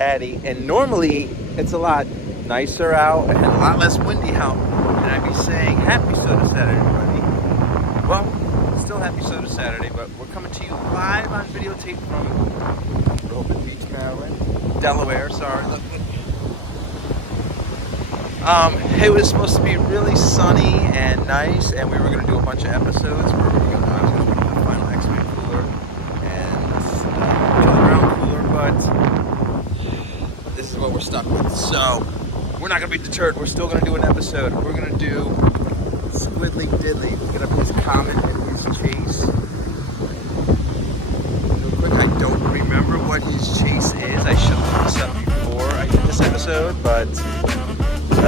Daddy, and normally it's a lot nicer out and a lot less windy out, and I'd be saying happy Soda Saturday, everybody. Well, still happy Soda Saturday, but we're coming to you live on videotape from Rehoboth Beach, Maryland, Delaware. Sorry, look. It was supposed to be really sunny and nice, and we were going to do a bunch of episodes where I was going to do the final X-Men cooler and the ground cooler, but this is what we're stuck with. So we're not going to be deterred. We're still going to do an episode. We're going to do Squiddly Diddly. We're going to his comment and his chase. Real quick, I don't remember what his chase is. I should have looked this up before I did this episode, but a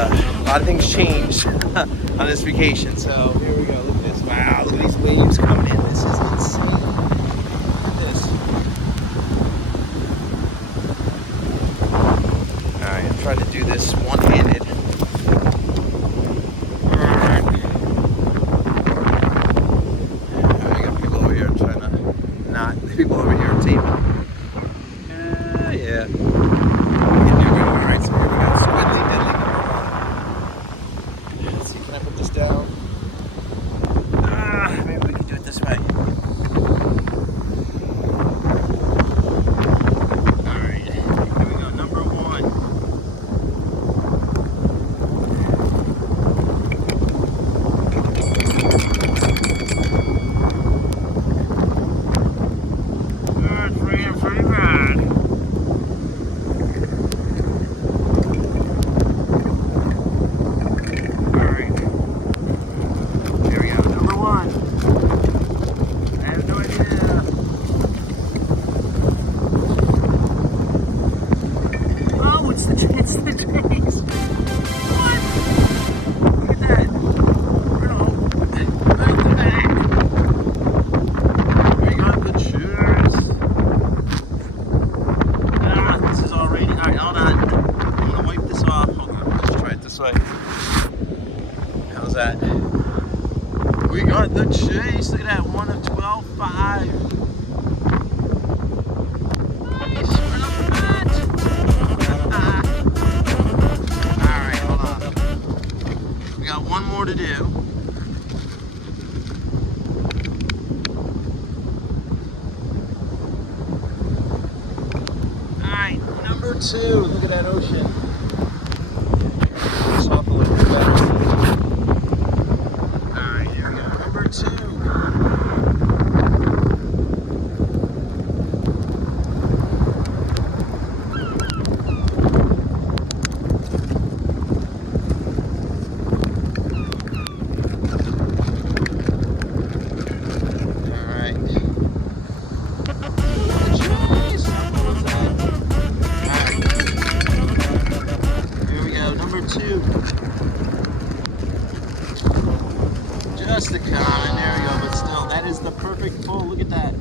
lot of things changed on this vacation. So here we go. Look at this. Wow, look at these waves coming in. This is insane. Look at this. Alright, I'm trying to do this one-handed. Alright, I got people over here trying to not. People over here taping. Yeah. Alright, so here we go. Squiddly Diddly. Can I put this down? Maybe we can do it this way. Alright, here we go, number 1. It's raining pretty bad. It's the trees. What? Look at that. Look at that. We got the chairs. This is all raining. Alright, hold on. I'm gonna wipe this off. Hold on. Let's try it this way. How's that? We got the chase. Look at that. 1 of 12, 5. One more to do. Alright, number 2. Look at that ocean. This off a little bit better. Alright, here we go. Number 2. Just the common, there we go, but still, that is the perfect pull. Look at that.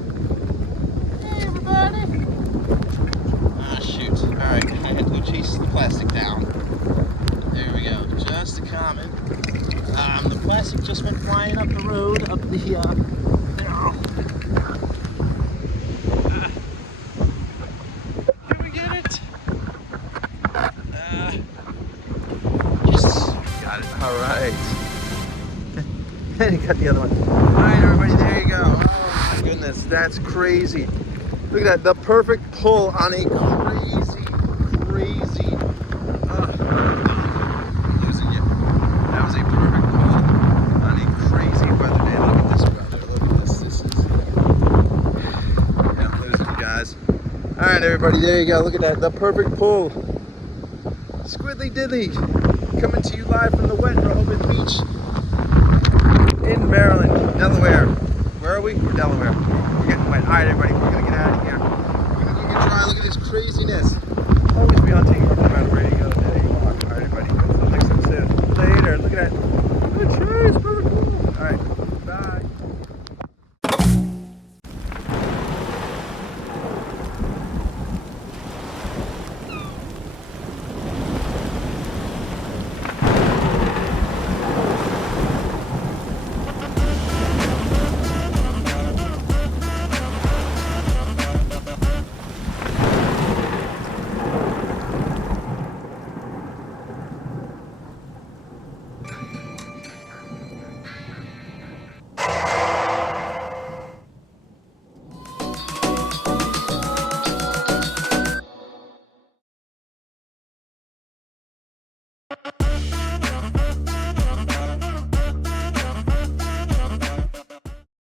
Hey, everybody. Ah, shoot. Alright, I had to go chase the plastic down. There we go, just the common. The plastic just went flying up the road, up the, Can we get it? Yes, got it. Alright. And you got the other one. Alright, everybody, there you go. Oh my goodness, that's crazy. Look at that, the perfect pull on a crazy. I'm losing you. That was a perfect pull on a crazy weather day. Look at this weather. Look at this. This is. Yeah, I'm losing you guys. Alright, everybody, there you go. Look at that, the perfect pull. Squiddly Diddly, coming to you live from the wet Rehoboth Beach. In Maryland, Delaware. Where are we? We're Delaware. We're getting wet. Alright, everybody, we're going to get out of here. We're going to go get dry. Look at this craziness. Always be on taking no matter where you go, there you walk. Alright, everybody, until the next episode. Later. Look at that. Good trees, really cool. Alright, bye.